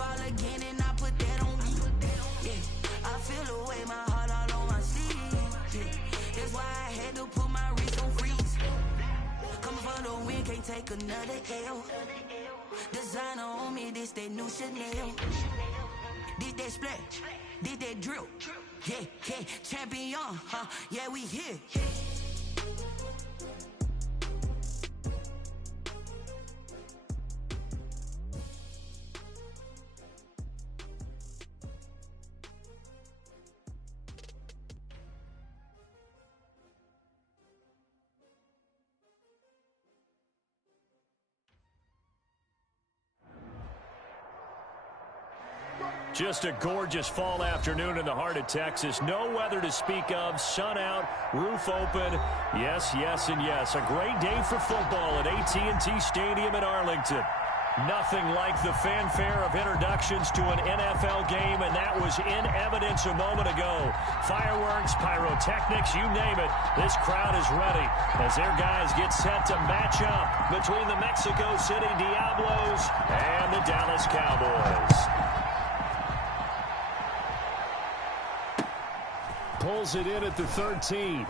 fall again and I put that on me. Yeah, I feel the way, my heart all on my sleeve. Yeah, that's why I had to put my wrist on freeze. Coming for the win, can't take another L. Designer on me, this that new Chanel. This that splash, this that drill. Yeah, yeah, champion, huh? Yeah, we here. Just a gorgeous fall afternoon in the heart of Texas. No weather to speak of. Sun out, roof open. Yes, yes, and yes. A great day for football at AT&T Stadium in Arlington. Nothing like the fanfare of introductions to an NFL game, and that was in evidence a moment ago. Fireworks, pyrotechnics, you name it. This crowd is ready as their guys get set to match up between the Mexico City Diablos and the Dallas Cowboys. Pulls it in at the 13.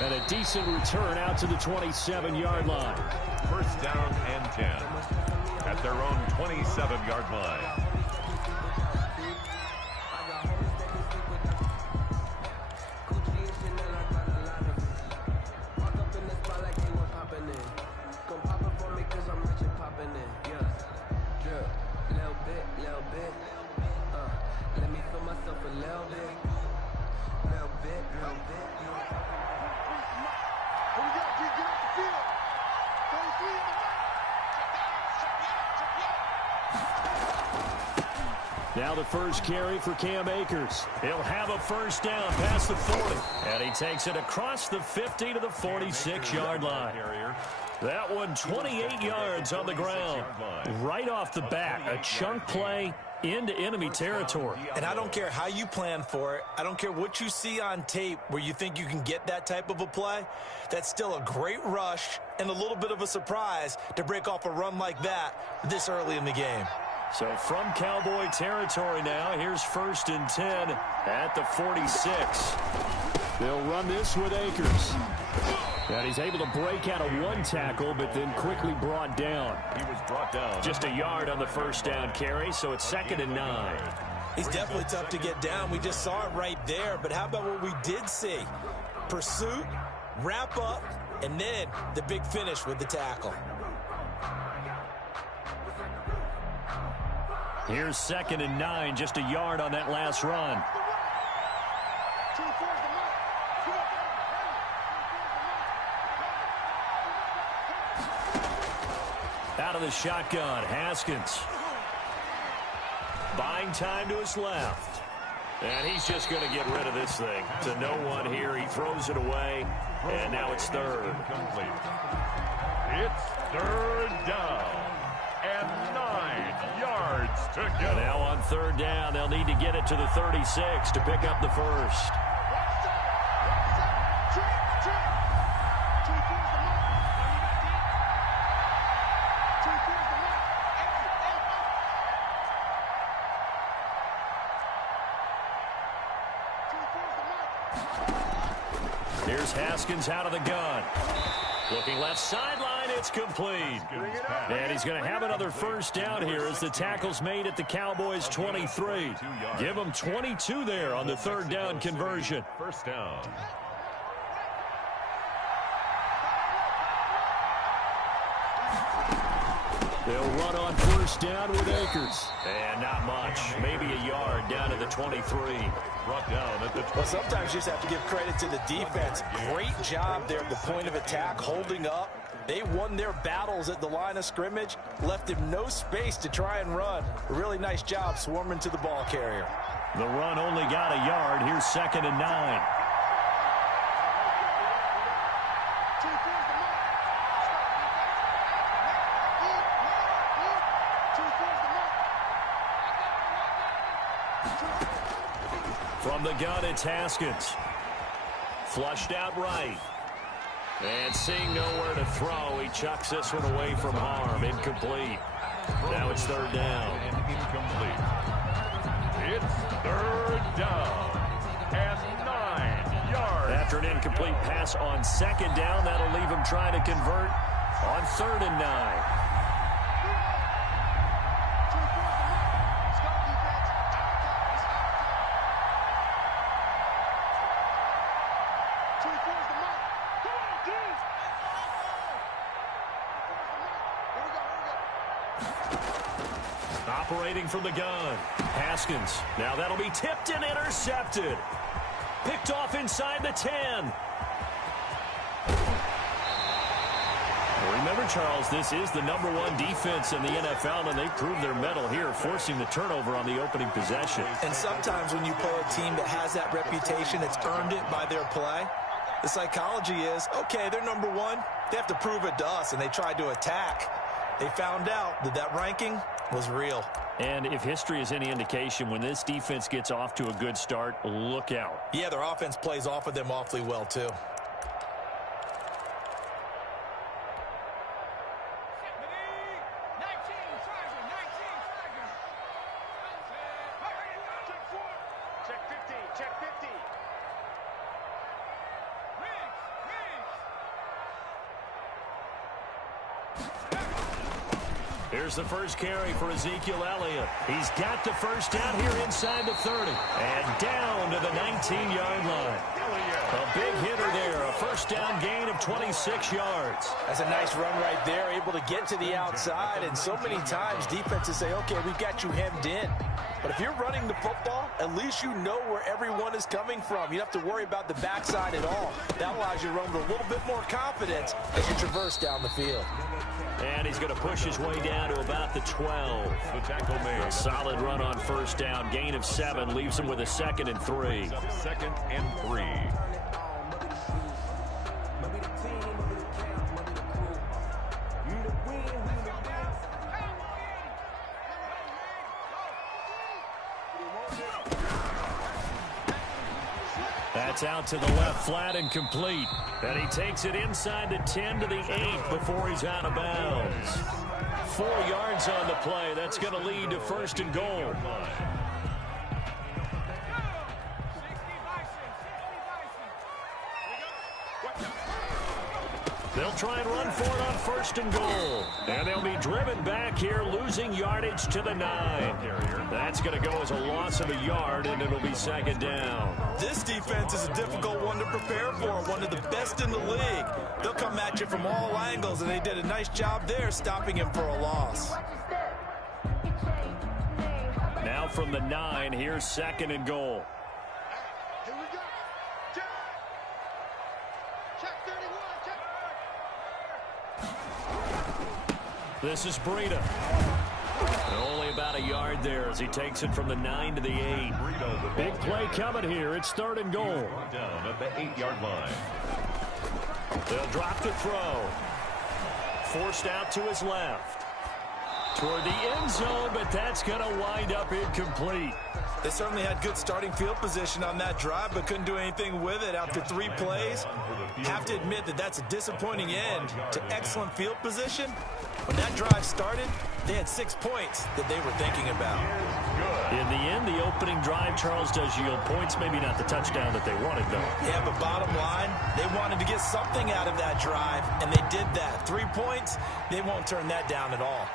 And a decent return out to the 27-yard line. First down and 10 at their own 27-yard line. Now the first carry for Cam Akers. He'll have a first down past the 40. And he takes it across the 50 to the 46-yard line. That one 28 yards on the ground. Right off the bat, a chunk play into enemy territory. And I don't care how you plan for it. I don't care what you see on tape where you think you can get that type of a play. That's still a great rush and a little bit of a surprise to break off a run like that this early in the game. So from Cowboy territory now, here's 1st and 10 at the 46. They'll run this with Akers. And he's able to break out of one tackle, but then quickly brought down. He was brought down. Just a yard on the first down carry, so it's 2nd and 9. He's definitely tough to get down. We just saw it right there, but how about what we did see? Pursuit, wrap up, and then the big finish with the tackle. Here's 2nd and 9, just a yard on that last run. Out of the shotgun, Haskins. Buying time to his left. And he's just going to get rid of this thing. To no one here, he throws it away, and now it's 3rd. It's 3rd down. And 9 yards to go. Now on 3rd down, they'll need to get it to the 36 to pick up the first. Here's Haskins out of the gun. Looking left sideline, it's complete. And he's going to have another first down here as the tackle's made at the Cowboys' 23. Give them 22 there on the 3rd down conversion. First down. They'll run on first down with Akers. And not much. Maybe a yard down to the 23. Brought down at the 20. Well, sometimes you just have to give credit to the defense. Great job there at the point of attack, holding up. They won their battles at the line of scrimmage, left him no space to try and run. A really nice job swarming to the ball carrier. The run only got a yard. Here's 2nd and 9. From the gun, it's Haskins. Flushed out right. And seeing nowhere to throw, he chucks this one away from harm. Incomplete. Now it's 3rd down. incomplete. It's third down and 9 yards. After an incomplete pass on second down, that'll leave him trying to convert on 3rd and 9. Operating from the gun, Haskins. Now that'll be tipped and intercepted. Picked off inside the 10. Remember, Charles, this is the #1 defense in the NFL, and they proved their mettle here, forcing the turnover on the opening possession. And sometimes when you play a team that has that reputation, it's earned it by their play. The psychology is, okay, they're #1. They have to prove it to us, and they tried to attack. They found out that that ranking was real. And if history is any indication, when this defense gets off to a good start, look out. Yeah, their offense plays off of them awfully well, too. Here's the first carry for Ezekiel Elliott. He's got the first down here inside the 30. And down to the 19-yard line. A big hitter there. A first down gain of 26 yards. That's a nice run right there. Able to get to the outside. And so many times defenses say, okay, we've got you hemmed in. But if you're running the football, at least you know where everyone is coming from. You don't have to worry about the backside at all. That allows you to run with a little bit more confidence as you traverse down the field. And he's going to push his way down to about the 12. The tackle made. A solid run on first down. Gain of 7 leaves him with a 2nd and 3. 2nd and 3. That's out to the left, flat and complete. And he takes it inside the 10 to the 8 before he's out of bounds. 4 yards on the play. That's going to lead to 1st and goal. They'll try and run for it on 1st and goal. And they'll be driven back here, losing yardage to the 9. That's going to go as a loss of a yard, and it'll be 2nd down. This defense is a difficult one to prepare for, one of the best in the league. They'll come at you from all angles, and they did a nice job there stopping him for a loss. Now from the 9, here's 2nd and goal. Here we go. Check 31. This is Breida. Only about a yard there as he takes it from the 9 to the 8. Big play coming here. It's 3rd and goal. Down at the 8-yard line. They'll drop the throw. Forced out to his left. Toward the end zone, but that's going to wind up incomplete. They certainly had good starting field position on that drive, but couldn't do anything with it after 3 plays. Have to admit that that's a disappointing end to excellent field position. When that drive started, they had 6 points that they were thinking about. In the end, the opening drive, Charles, does yield points. Maybe not the touchdown that they wanted, though. Yeah, but bottom line, they wanted to get something out of that drive, and they did that. 3 points, they won't turn that down at all.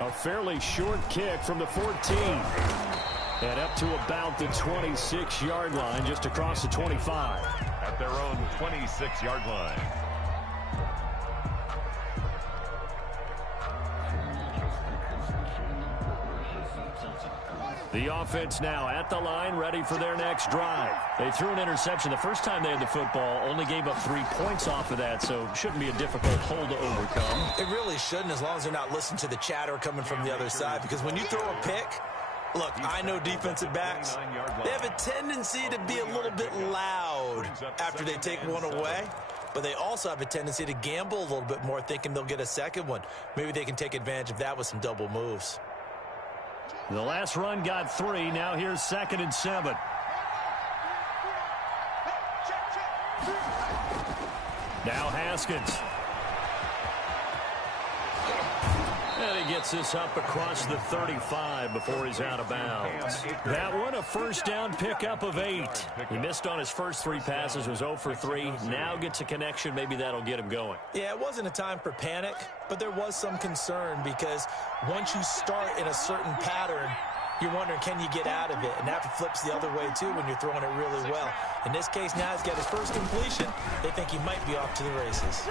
A fairly short kick from the 14. And up to about the 26-yard line, just across the 25. At their own 26-yard line. The offense now at the line, ready for their next drive. They threw an interception the first time they had the football, only gave up 3 points off of that, so shouldn't be a difficult hole to overcome. It really shouldn't, as long as they're not listening to the chatter coming from the other side, because when you throw a pick, look, I know defensive backs, they have a tendency to be a little bit loud after they take one away, but they also have a tendency to gamble a little bit more, thinking they'll get a second one. Maybe they can take advantage of that with some double moves. The last run got 3. Now here's 2nd and 7. Now Haskins. And he gets this up across the 35 before he's out of bounds. That one, a first down pickup of 8. He missed on his first 3 passes, was 0 for 3. Now gets a connection. Maybe that'll get him going. Yeah, it wasn't a time for panic, but there was some concern because once you start in a certain pattern, you're wondering, can you get out of it? And that flips the other way, too, when you're throwing it really well. In this case, now he's got his first completion. They think he might be off to the races.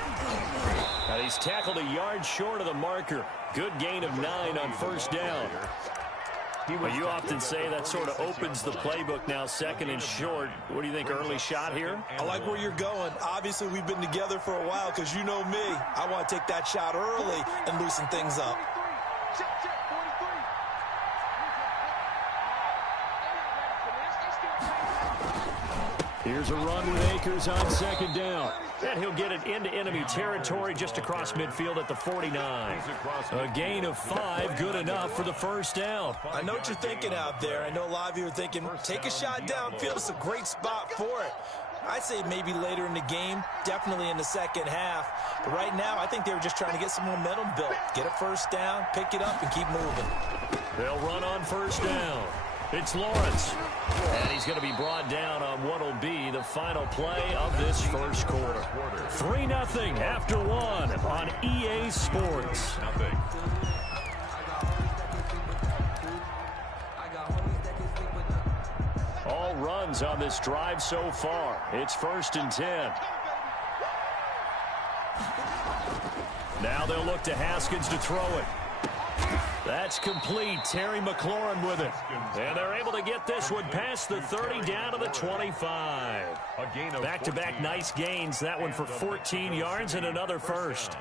Now he's tackled a yard short of the marker. Good gain of 9 on first down. Well, you often say that sort of opens the playbook now, 2nd and short. What do you think, early shot here? I like where you're going. Obviously, we've been together for a while because you know me. I want to take that shot early and loosen things up. Here's a run with Akers on 2nd down. And he'll get it into enemy territory just across midfield at the 49. A gain of 5, good enough for the first down. I know what you're thinking out there. I know a lot of you are thinking, take a shot downfield. It's a great spot for it. I'd say maybe later in the game, definitely in the second half. But right now, I think they were just trying to get some momentum built. Get a first down, pick it up, and keep moving. They'll run on first down. It's Lawrence. And he's going to be brought down on what will be the final play of this first quarter. 3-0 after 1 on EA Sports. All runs on this drive so far. It's 1st and 10. Now they'll look to Haskins to throw it. That's complete. Terry McLaurin with it. And they're able to get this one past the 30 down to the 25. Back-to-back nice gains. That one for 14 yards and another first.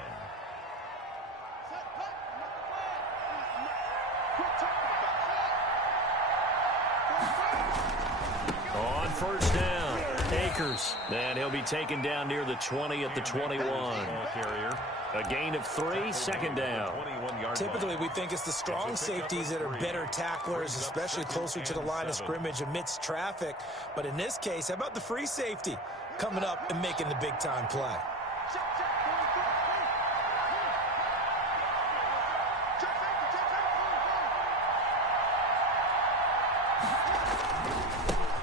On first down, Akers. And he'll be taken down near the 20 at the 21. A gain of 3, 2nd down. Typically, we think it's the strong safeties that are better tacklers, especially closer to the line of scrimmage amidst traffic. But in this case, how about the free safety coming up and making the big-time play?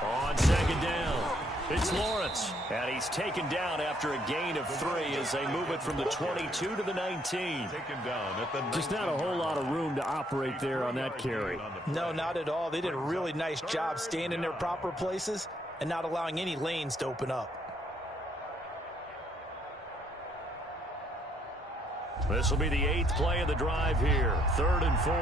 On 2nd down, it's Lawrence. And he's taken down after a gain of 3 as they move it from the 22 to the 19. Just not a whole lot of room to operate there on that carry. No, not at all. They did a really nice job staying in their proper places and not allowing any lanes to open up. This will be the 8th play of the drive here. 3rd and 4.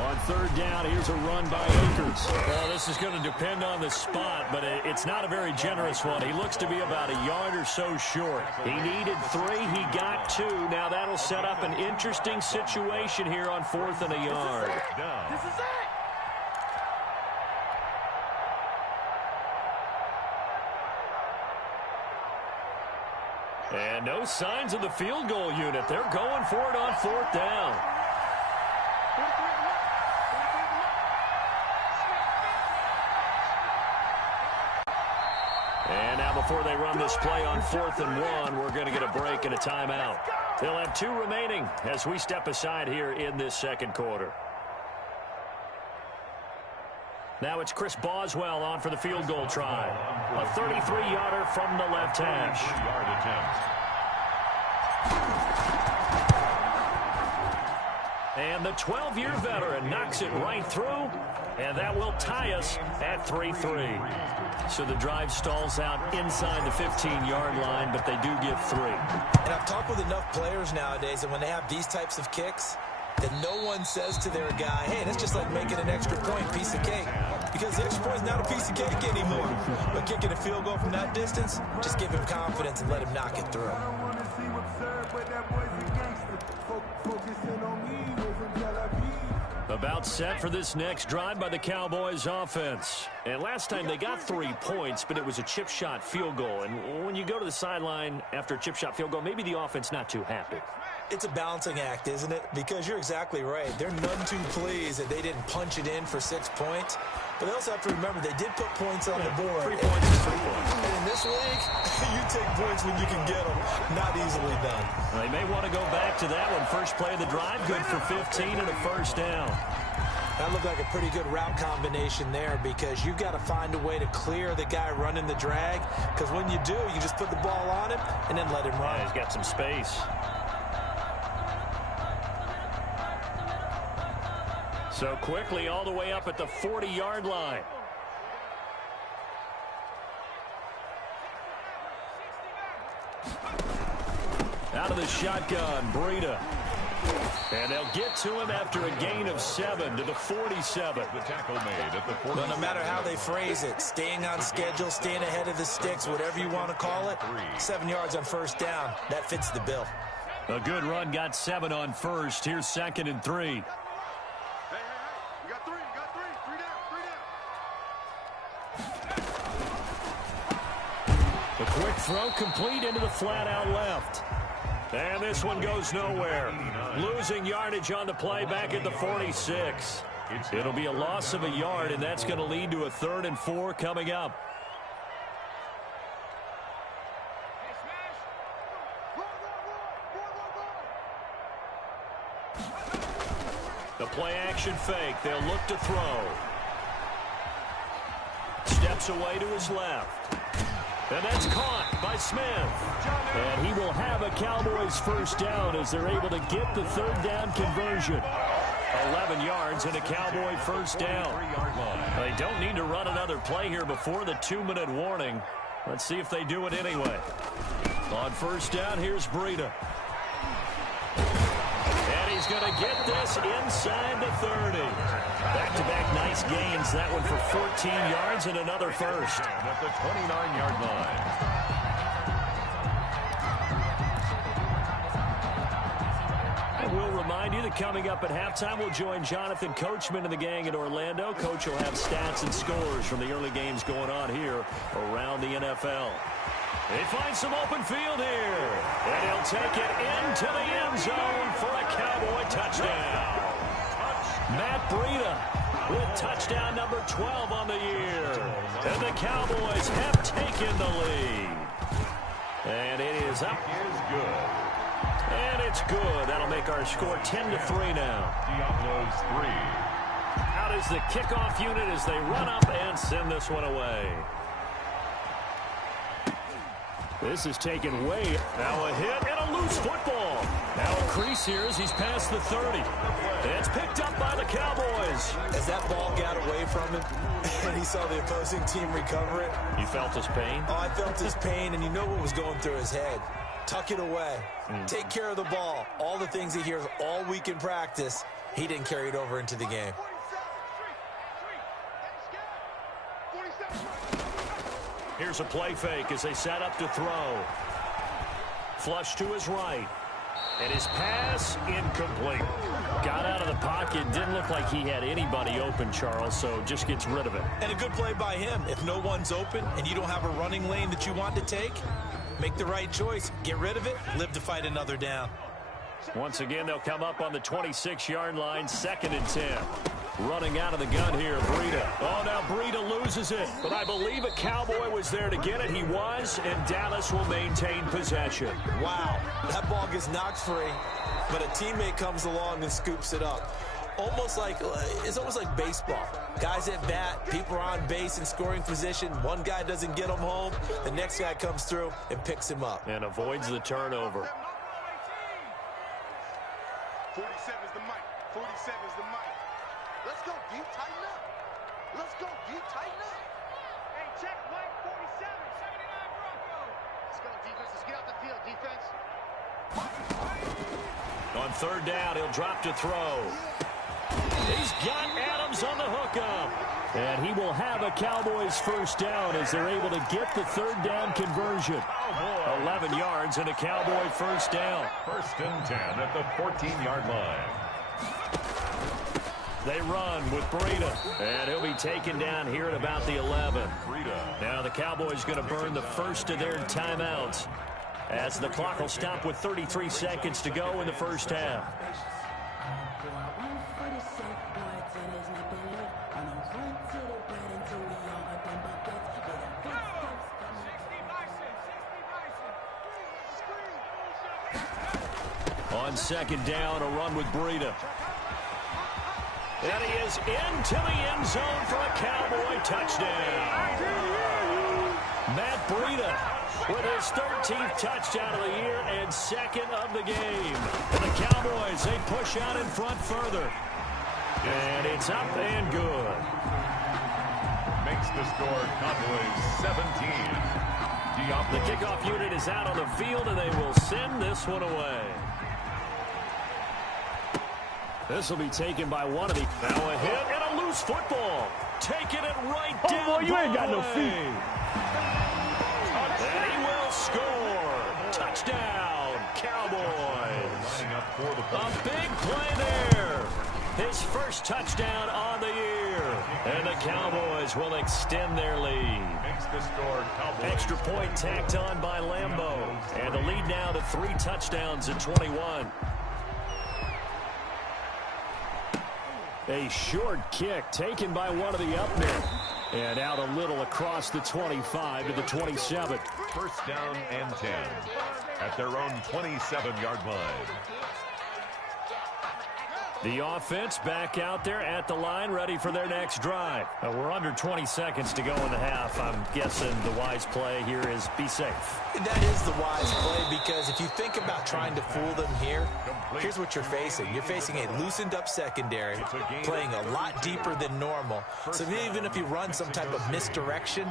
On 3rd down, here's a run by Akers. Well, this is going to depend on the spot, but it's not a very generous one. He looks to be about a yard or so short. He needed 3. He got 2. Now that'll set up an interesting situation here on 4th and a yard. This is it. And no signs of the field goal unit. They're going for it on 4th down. And now before they run this play on 4th and 1, we're going to get a break and a timeout. They'll have 2 remaining as we step aside here in this 2nd quarter. Now it's Chris Boswell on for the field goal try. A 33-yarder from the left hash. And the 12-year veteran knocks it right through, and that will tie us at 3-3. So the drive stalls out inside the 15-yard line, but they do get 3. And I've talked with enough players nowadays that when they have these types of kicks, that no one says to their guy, hey, that's just like making an extra point, piece of cake. Because the extra point is not a piece of cake anymore. But kicking a field goal from that distance, just give him confidence and let him knock it through. About set for this next drive by the Cowboys offense. And last time they got 3 points, but it was a chip shot field goal. And when you go to the sideline after a chip shot field goal, maybe the offense not too happy. It's a balancing act, isn't it? Because you're exactly right. They're none too pleased that they didn't punch it in for 6 points. But they also have to remember they did put points on the board. 3 points is 3 points. And in this league, you take points when you can get them. Not easily done. Well, they may want to go back to that one. First play of the drive, good for 15 and a first down. That looked like a pretty good route combination there because you've got to find a way to clear the guy running the drag. Because when you do, you just put the ball on him and then let him run. Yeah, he's got some space. So quickly all the way up at the 40-yard line. Out of the shotgun, Breida. And they'll get to him after a gain of 7 to the 47. The tackle made at the 47. Well, no matter how they phrase it, staying on schedule, staying ahead of the sticks, whatever you want to call it, 7 yards on first down, that fits the bill. A good run, got 7 on first. Here's 2nd and 3. You got 3, you got 3. 3 down, 3 down. The quick throw complete into the flat out left. And this one goes nowhere. Losing yardage on the play back at the 46. It'll be a loss of a yard, and that's going to lead to a 3rd and 4 coming up. The play action fake. They'll look to throw. Steps away to his left. And that's caught by Smith. And he will have a Cowboys first down as they're able to get the 3rd down conversion. 11 yards and a Cowboy first down. They don't need to run another play here before the 2-minute warning. Let's see if they do it anyway. On first down, here's Breida. And he's going to get this inside the 30. Back-to-back nice gains. That one for 14 yards and another first. At the 29-yard line. And we'll remind you that coming up at halftime, we'll join Jonathan Coachman and the gang in Orlando. Coach will have stats and scores from the early games going on here around the NFL. They find some open field here. And he'll take it into the end zone for a Cowboy touchdown. Matt Breida with touchdown number 12 on the year. And the Cowboys have taken the lead. And it is up. Is good. And it's good. That'll make our score 10-3 now. Diablo's 3. Out is the kickoff unit as they run up and send this one away. This is taken way. Now a hit and a loose football. Now a crease here as he's past the 30. And it's picked up by the Cowboys. As that ball got away from him and he saw the opposing team recover it. You felt his pain? Oh, I felt his pain, and you know what was going through his head. Tuck it away. Take care of the ball. All the things he hears all week in practice, he didn't carry it over into the game. Here's a play fake as they set up to throw. Flush to his right. And his pass incomplete. Got out of the pocket. Didn't look like he had anybody open, Charles, so just gets rid of it. And a good play by him. If no one's open and you don't have a running lane that you want to take, make the right choice. Get rid of it. Live to fight another down. Once again, they'll come up on the 26-yard line, 2nd and 10. Running out of the gun here, Breida. Oh, now Breida loses it. But I believe a Cowboy was there to get it. He was, and Dallas will maintain possession. Wow. That ball gets knocked free, but a teammate comes along and scoops it up. It's almost like baseball. Guys at bat, people are on base in scoring position. One guy doesn't get him home. The next guy comes through and picks him up. And avoids the turnover. 47 is the mic. 47 is the mic. Let's go deep, tighten up. Let's go deep, tighten up. Hey, check Mike 47, 79 Broncos. Let's go, defense. Let's get out the field, defense. On 3rd down, he'll drop to throw. He's got Adams on the hookup. And he will have a Cowboys first down as they're able to get the 3rd down conversion. 11 yards and a Cowboy first down. 1st and 10 at the 14-yard line. They run with Breida, and he'll be taken down here at about the 11. Now the Cowboys going to burn the first of their timeouts. as the clock will stop with 33 seconds to go in the first half. On second down, a run with Breida. And he is into the end zone for a Cowboy touchdown. Matt Breida with his 13th touchdown of the year and second of the game. And the Cowboys, they push out in front further. And it's up and good. Makes the score Cowboys 17. The kickoff unit is out on the field, and they will send this one away. This will be taken by one of the... Now a hit and a loose football. Taking it right down. Boy, you ain't got no feet. And he will score. Touchdown, Cowboys. A big play there. His first touchdown on the year. And the Cowboys will extend their lead. Extra point tacked on by Lambeau. And the lead now to 3 touchdowns at 21. A short kick taken by one of the up men. And out a little across the 25 to the 27. First down and 10 at their own 27-yard line. The offense back out there at the line, ready for their next drive. We're under 20 seconds to go in the half. I'm guessing the wise play here is be safe. That is the wise play, because if you think about trying to fool them here, here's what you're facing. You're facing a loosened up secondary, playing a lot deeper than normal. So even if you run some type of misdirection,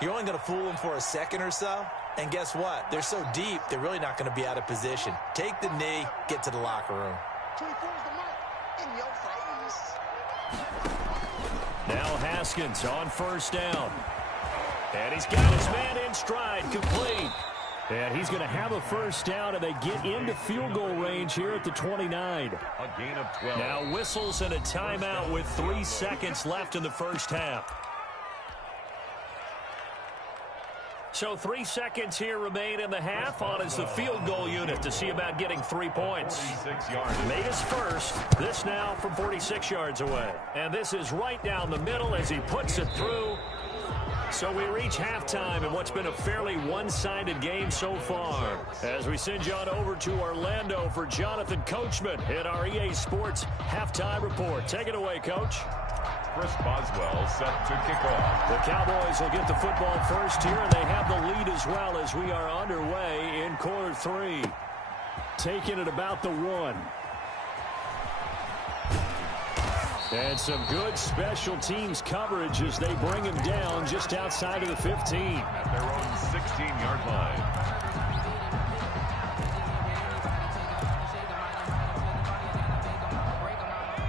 you're only going to fool them for a second or so. And guess what? They're so deep, they're really not going to be out of position. Take the knee, get to the locker room. Now Haskins on first down. And he's got his man in stride, complete. And he's going to have a first down, and they get into field goal range here at the 29. A gain of 12. Now whistles and a timeout with 3 seconds left in the first half. So 3 seconds here remain in the half. On is the field goal unit to see about getting 3 points. 46 yards. Made his first. This now from 46 yards away. And this is right down the middle as he puts it through. So we reach halftime in what's been a fairly one-sided game so far. As we send you on over to Orlando for Jonathan Coachman in our EA Sports Halftime Report. Take it away, Coach. Chris Boswell set to kick off. The Cowboys will get the football first here, and they have the lead as well as we are underway in quarter 3. Taking it about the 1. And some good special teams coverage as they bring him down just outside of the 15. At their own 16-yard line.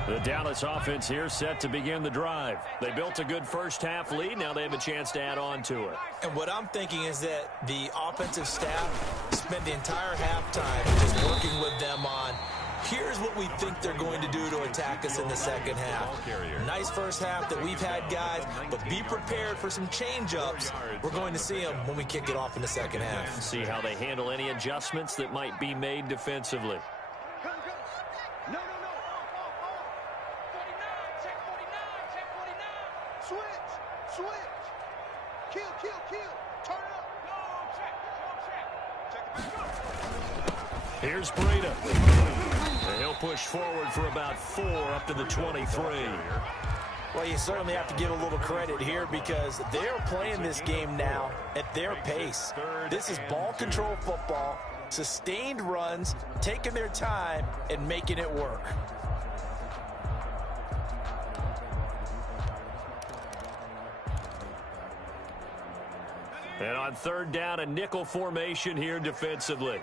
The Dallas offense here set to begin the drive. They built a good first-half lead. Now they have a chance to add on to it. And what I'm thinking is that the offensive staff spent the entire halftime just working with them on, here's what we think they're going to do to attack us in the second half. Nice first half that we've had, guys, but be prepared for some change-ups. We're going to see them when we kick it off in the second half. See how they handle any adjustments that might be made defensively. Here's Breida. And he'll push forward for about 4 up to the 23. Well, you certainly have to give a little credit here because they're playing this game now at their pace. This is ball control football, sustained runs, taking their time, and making it work. And on third down, a nickel formation here defensively.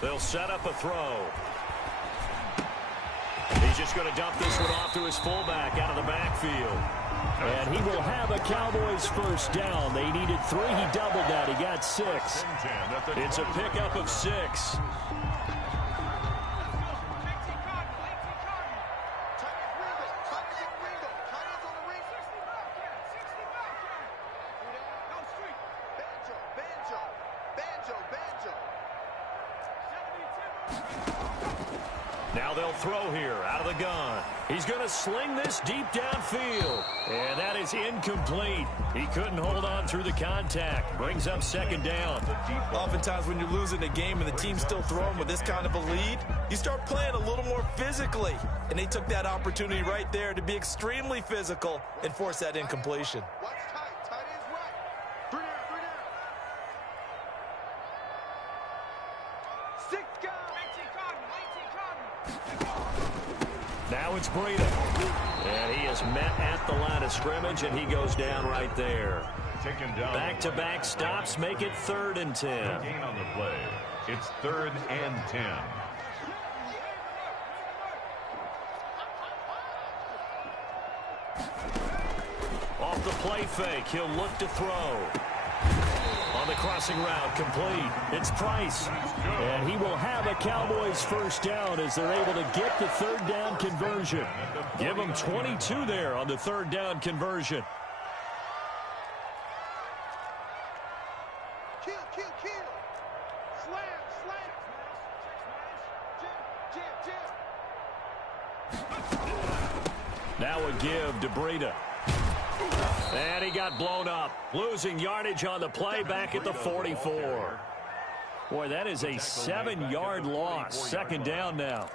They'll set up a throw. He's just going to dump this one off to his fullback out of the backfield. And he will have a Cowboys first down. They needed 3. He doubled that. He got 6. It's a pickup of 6. Now they'll throw here out of the gun. He's going to sling this deep downfield. And that is incomplete. He couldn't hold on through the contact. Brings up second down. Oftentimes when you're losing a game and the team's still throwing with this kind of a lead, you start playing a little more physically. And they took that opportunity right there to be extremely physical and force that incompletion. Watch tight. Tight ends right. 3 down, 3 down. 6 guys. 19 Cotton. Now it's Breida. And he is met at the line of scrimmage, and he goes down right there. Taken down. Back-to-back stops make it 3rd and 10. Gain on the play. It's 3rd and 10. Off the play fake, he'll look to throw. On the crossing route, complete. It's Price. And he will have a Cowboys first down as they're able to get the 3rd down conversion. Give them 22 there on the 3rd down conversion. Kill. Slam. Jam. Now a give to Breida. And he got blown up. Losing yardage on the play back at the 44. Boy, that is a 7-yard loss. Second down now.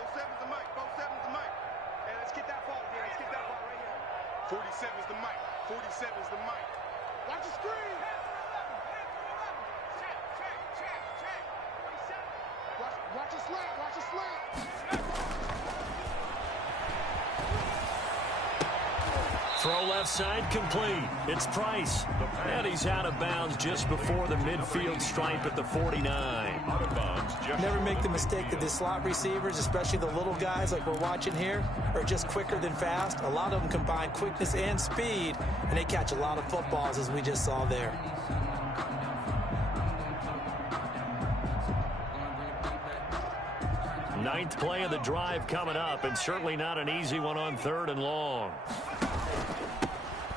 Both sevens the mic. 47's the mic. 47's the mic. Watch the screen. Watch the slant. Watch the slant. Throw left side complete. It's Price. And he's out of bounds just before the midfield stripe at the 49. Out of bounds. Never make the mistake that the slot receivers, especially the little guys like we're watching here, are just quicker than fast. A lot of them combine quickness and speed, and they catch a lot of footballs, as we just saw there. Ninth play of the drive coming up, and certainly not an easy one on 3rd and long.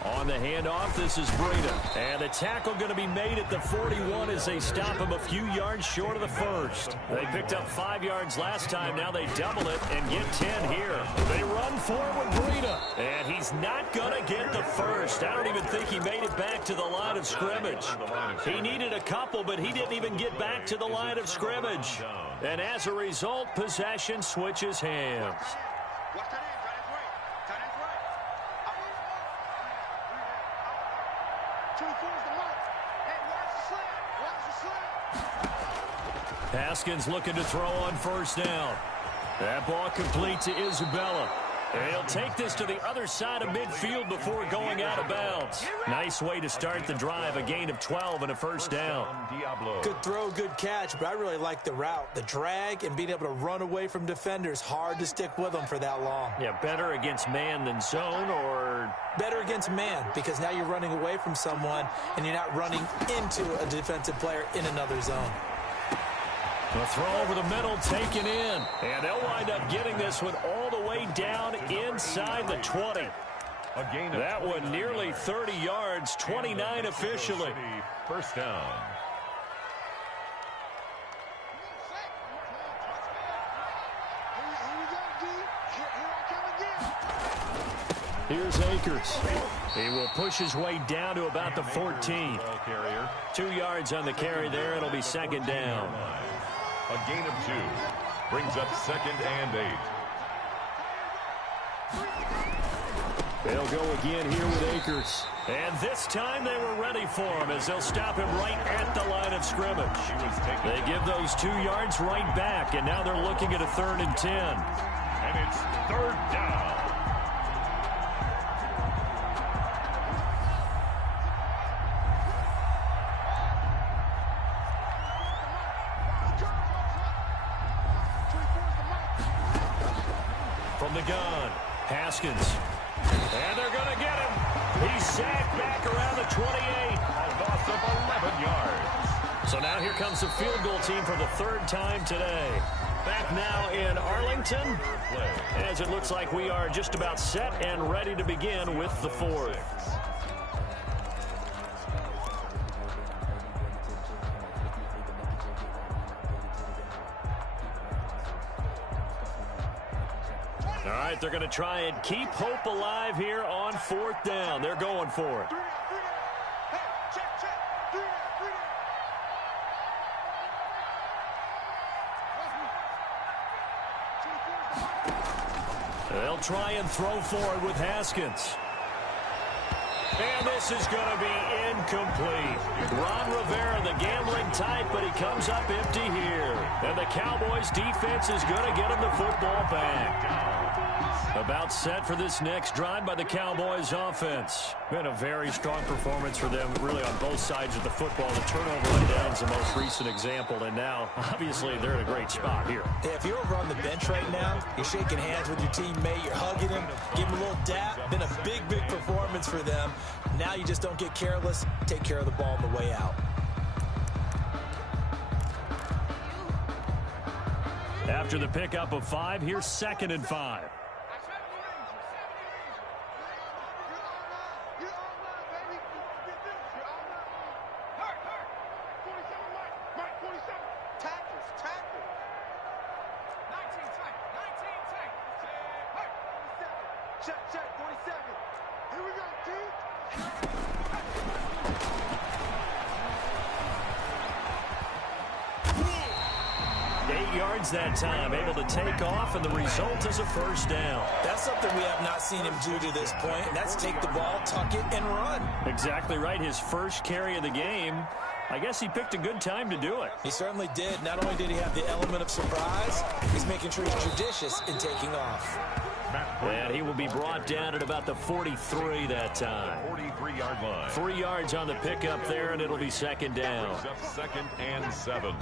On the handoff, this is Breida. And the tackle going to be made at the 41 as they stop him a few yards short of the first. They picked up 5 yards last time. Now they double it and get 10 here. They run forward with Breida. And he's not going to get the first. I don't even think he made it back to the line of scrimmage. He needed a couple, but he didn't even get back to the line of scrimmage. And as a result, possession switches hands. Watch that end. Tight end's right. 24's the mic. Hey, watch the slant. Haskins looking to throw on first down. That ball complete to Isabella. And he'll take this to the other side of midfield before going out of bounds. Nice way to start the drive. A gain of 12 and a first down. Good throw, good catch, but I really like the route. The drag and being able to run away from defenders. Hard to stick with them for that long. Yeah, better against man than zone, or better against man, because now you're running away from someone and you're not running into a defensive player in another zone. The throw over the middle taken in. And they'll wind up getting this one all the way down inside the 20. That one nearly 30 yards, 29 officially. First down. Here's Akers. He will push his way down to about the 14. 2 yards on the carry there. It'll be second down. A gain of 2. Brings up 2nd and 8. They'll go again here with Akers. And this time they were ready for him as they'll stop him right at the line of scrimmage. They give those 2 yards right back, and now they're looking at a 3rd and 10. And it's 3rd down. From the gun, Haskins. And they're going to get him. He's sacked back around the 28. A loss of 11 yards. So now here comes the field goal team for the 3rd time today. Back now in Arlington, as it looks like we are just about set and ready to begin with the fourth. All right, they're going to try and keep hope alive here on fourth down. They're going for it. They'll try and throw for it with Haskins. And this is going to be incomplete. Ron Rivera, the gambling type, but he comes up empty here. And the Cowboys defense is going to get him the football back. About set for this next drive by the Cowboys offense. Been a very strong performance for them, really on both sides of the football. The turnover on down is the most recent example, and now, obviously, they're in a great spot here. Yeah, if you're over on the bench right now, you're shaking hands with your teammate, you're hugging him, giving him a little dap. Been a big, big performance for them. Now you just don't get careless. Take care of the ball on the way out. After the pickup of 5, here's 2nd and 5. Check, 47. Here we go, T. 8 yards that time, able to take off, and the result is a first down. That's something we have not seen him do to this point, and that's take the ball, tuck it, and run. Exactly right. His first carry of the game. I guess he picked a good time to do it. He certainly did. Not only did he have the element of surprise, he's making sure he's judicious in taking off. And he will be brought down at about the 43 that time. 43-yard line. 3 yards on the pickup there, and it'll be 2nd down. 2nd and 7.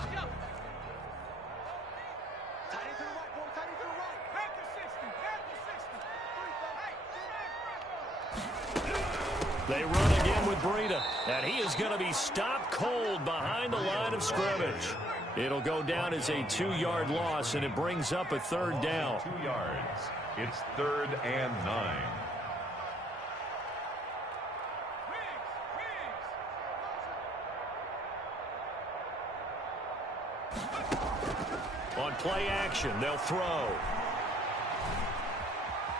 They run again with Breida, and he is going to be stopped cold behind the line of scrimmage. It'll go down as a 2-yard loss, and it brings up a 3rd down. 2 yards. It's 3rd and 9. On play action, they'll throw.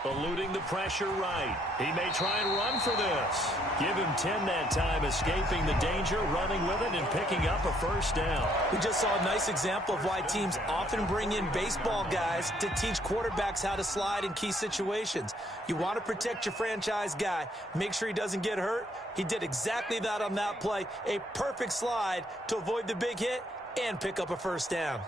Eluding the pressure right. He may try and run for this. Give him 10 that time, escaping the danger, running with it, and picking up a first down. We just saw a nice example of why teams often bring in baseball guys to teach quarterbacks how to slide in key situations. You want to protect your franchise guy. Make sure he doesn't get hurt. He did exactly that on that play. A perfect slide to avoid the big hit and pick up a first down.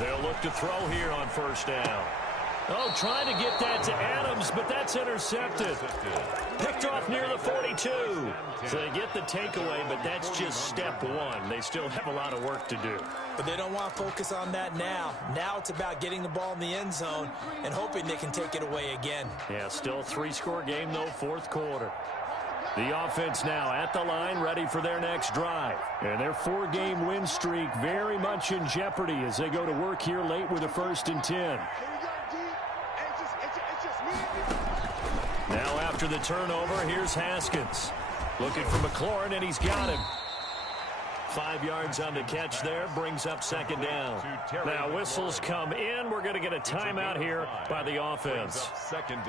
They'll look to throw here on first down. Oh, trying to get that to Adams, but that's intercepted. Picked off near the 42. So they get the takeaway, but that's just step one. They still have a lot of work to do. But they don't want to focus on that now. Now it's about getting the ball in the end zone and hoping they can take it away again. Yeah, still a 3-score game, though, 4th quarter. The offense now at the line, ready for their next drive. And their 4-game win streak very much in jeopardy as they go to work here late with a 1st and 10. Now after the turnover, here's Haskins. Looking for McLaurin, and he's got him. 5 yards on the catch there, brings up 2nd down. Now whistles come in. We're going to get a timeout here by the offense.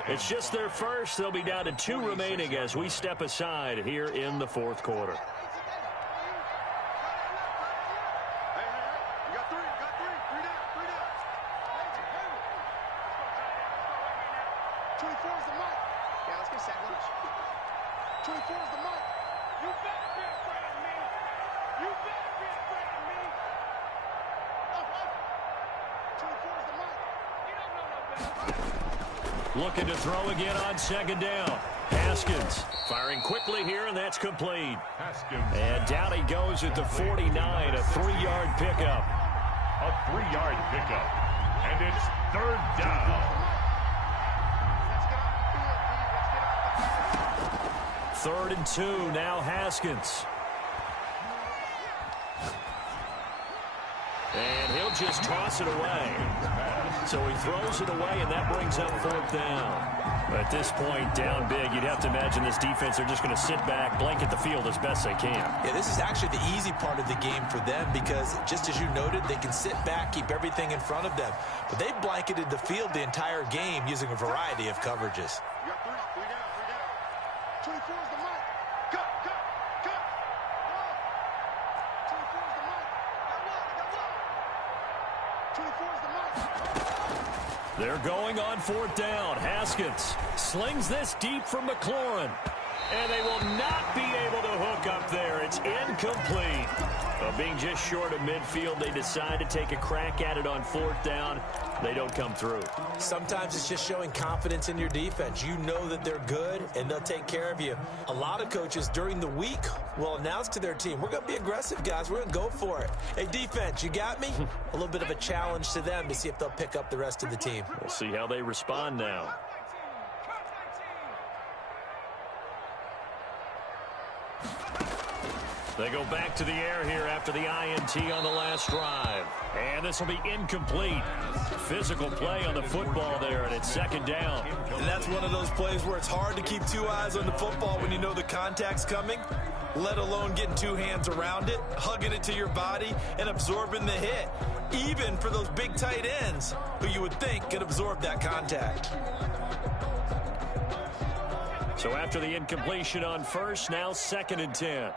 It's just their first. They'll be down to 2 remaining as we step aside here in the 4th quarter. Looking to throw again on 2nd down. Haskins firing quickly here, and that's complete. And down he goes at the 49, a 3-yard pickup. A 3-yard pickup. And it's 3rd down. 3rd and 2, now Haskins. And he'll just toss it away. So he throws it away, and that brings up 4th down. At this point, down big, you'd have to imagine this defense, they're just going to sit back, blanket the field as best they can. Yeah, this is actually the easy part of the game for them because, just as you noted, they can sit back, keep everything in front of them. But they've blanketed the field the entire game using a variety of coverages. You got 3 down. 24 is the mic. Cut. 24 is the mic. Got 24 is the mic. They're going on 4th down. Haskins slings this deep from McLaurin. And they will not be able to hook up there. It's incomplete. Being just short of midfield, they decide to take a crack at it on 4th down. They don't come through. Sometimes it's just showing confidence in your defense. You know that they're good, and they'll take care of you. A lot of coaches during the week will announce to their team, we're going to be aggressive, guys. We're going to go for it. Hey, defense, you got me? A little bit of a challenge to them to see if they'll pick up the rest of the team. We'll see how they respond now. They go back to the air here after the INT on the last drive. And this will be incomplete. Physical play on the football there, and it's 2nd down. And that's one of those plays where it's hard to keep 2 eyes on the football when you know the contact's coming, let alone getting 2 hands around it, hugging it to your body, and absorbing the hit, even for those big tight ends who you would think could absorb that contact. So after the incompletion on 1st, now 2nd and 10.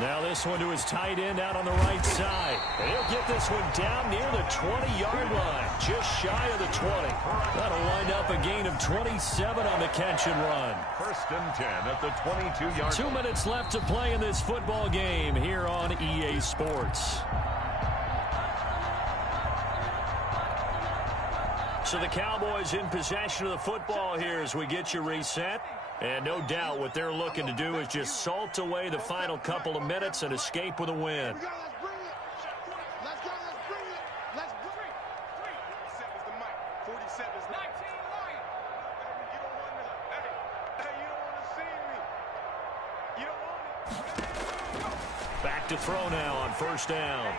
Now this one to his tight end out on the right side. And he'll get this one down near the 20-yard line, just shy of the 20. That'll wind up a gain of 27 on the catch and run. 1st and 10 at the 22-yard line. 2 minutes left to play in this football game here on EA Sports. So the Cowboys in possession of the football here as we get you reset. And no doubt what they're looking to do is just salt away the final couple of minutes and escape with a win. Let's bring it. Let's bring it. 47 is the mic. 47 is the mic. You don't want to. Hey, you don't want to see me. You don't want it. Back to throw now on 1st down.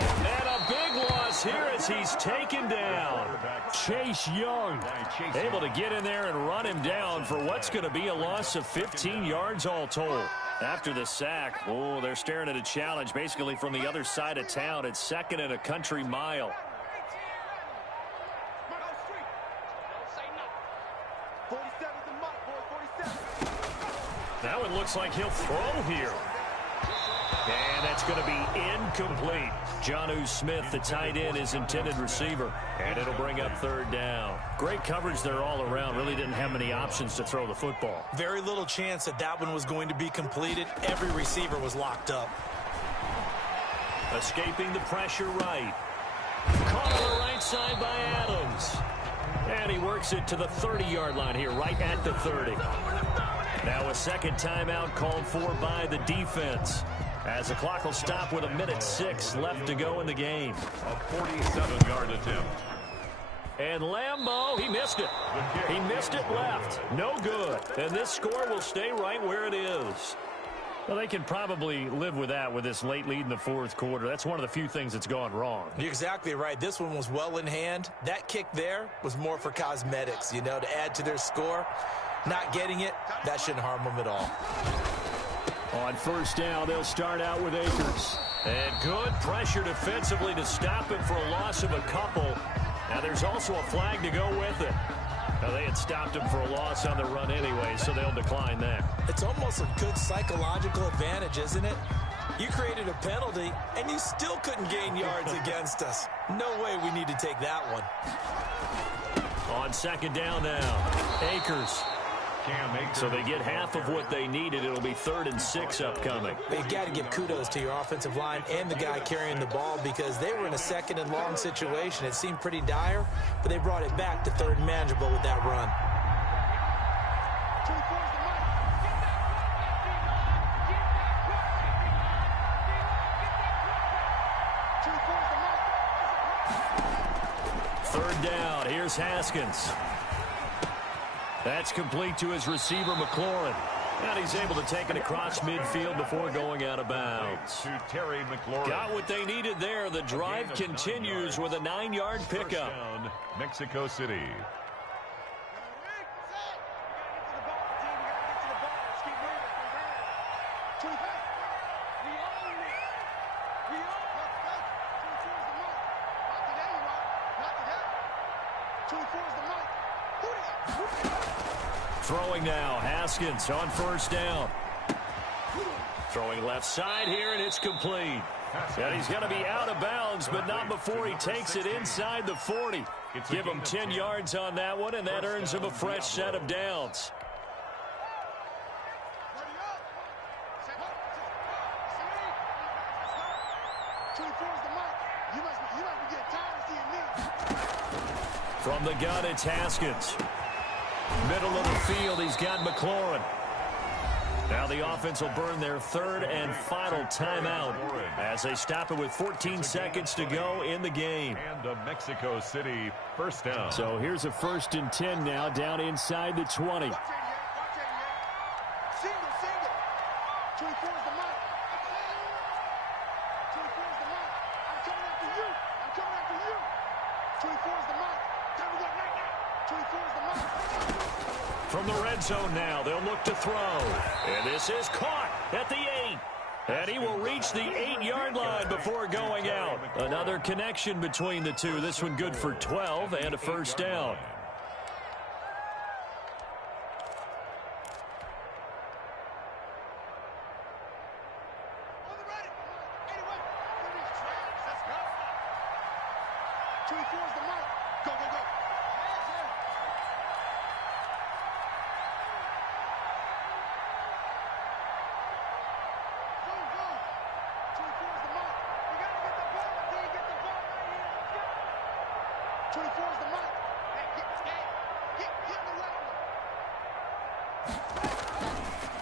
And a big loss here as he's taken down. Chase Young able to get in there and run him down for what's going to be a loss of 15 yards all told. After the sack, oh, they're staring at a challenge basically from the other side of town. It's 2nd and a country mile. 47 is the mic, boy. 47. That one looks like he'll throw here. And that's going to be incomplete. Jonnu Smith, the tight end, his intended receiver. And it'll bring up 3rd down. Great coverage there all around. Really didn't have many options to throw the football. Very little chance that that one was going to be completed. Every receiver was locked up. Escaping the pressure right. Caught on the right side by Adams. And he works it to the 30-yard line here, right at the 30. Now a 2nd timeout called for by the defense, as the clock will stop with 1:06 left to go in the game. A 47-yard attempt. And Lambeau, he missed it. He missed it left. No good. And this score will stay right where it is. Well, they can probably live with that with this late lead in the 4th quarter. That's one of the few things that's gone wrong. You're exactly right. This one was well in hand. That kick there was more for cosmetics, you know, to add to their score. Not getting it, that shouldn't harm them at all. On 1st down, they'll start out with Akers. And good pressure defensively to stop him for a loss of a couple. Now there's also a flag to go with it. Now they had stopped him for a loss on the run anyway, so they'll decline that. It's almost a good psychological advantage, isn't it? You created a penalty, and you still couldn't gain yards against us. No way we need to take that one. On 2nd down now, Akers. So they get half of what they needed. It'll be 3rd and 6 upcoming. You got to give kudos to your offensive line and the guy carrying the ball because they were in a 2nd and long situation. It seemed pretty dire, but they brought it back to 3rd and manageable with that run. Third down. Here's Haskins. That's complete to his receiver, McLaurin. And he's able to take it across midfield before going out of bounds. To Terry McLaurin. Got what they needed there. The drive continues with a 9-yard pickup. Down, Mexico City. Throwing now, Haskins on first down. Throwing left side here, and it's complete. And he's going to be out of bounds, but not before he takes it inside the 40. Give him 10 yards on that one, and that earns him a fresh set of downs. From the gun, it's Haskins. Middle of the field, he's got McLaurin. Now the offense will burn their third and final timeout as they stop it with 14 seconds to go in the game. And a Mexico City first down. So here's a 1st and 10 now down inside the 20. From the red zone now, they'll look to throw. And this is caught at the 8. And he will reach the 8-yard line before going out. Another connection between the two. This one good for 12 and a first down.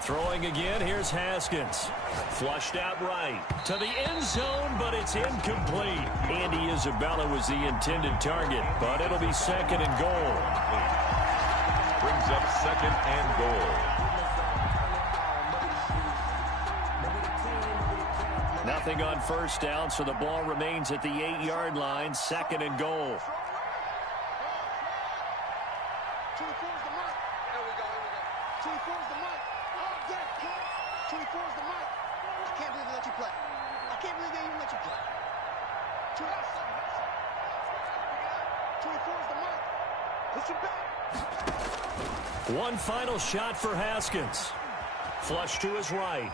Throwing again, here's Haskins. Flushed out right to the end zone, but it's incomplete. Andy Isabella was the intended target, but it'll be 2nd and goal. Brings up 2nd and goal. Nothing on first down, so the ball remains at the 8-yard line, 2nd and goal. One final shot for Haskins. Flush to his right.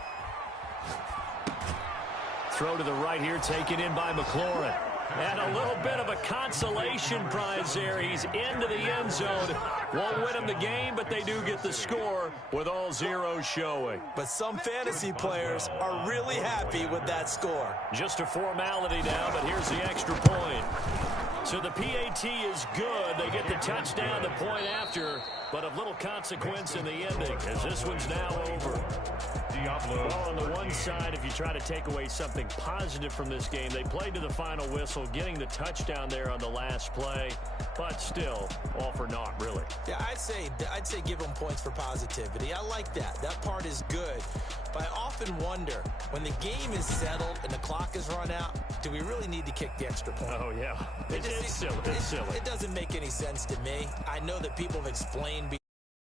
Throw to the right here, taken in by McLaurin. And a little bit of a consolation prize there. He's into the end zone. Won't win him the game, but they do get the score with all zeros showing. But some fantasy players are really happy with that score. Just a formality now, but here's the extra point. So the PAT is good. They get the touchdown, the point after, but of little consequence in the ending, as this one's now over. Well, on the one side, if you try to take away something positive from this game, they played to the final whistle, getting the touchdown there on the last play, but still, all for naught, really. Yeah, I'd say give them points for positivity. I like that. That part is good. But I often wonder, when the game is settled and the clock is run out, do we really need to kick the extra point? Oh, yeah. It's silly. It's silly. It doesn't make any sense to me. I know that people have explained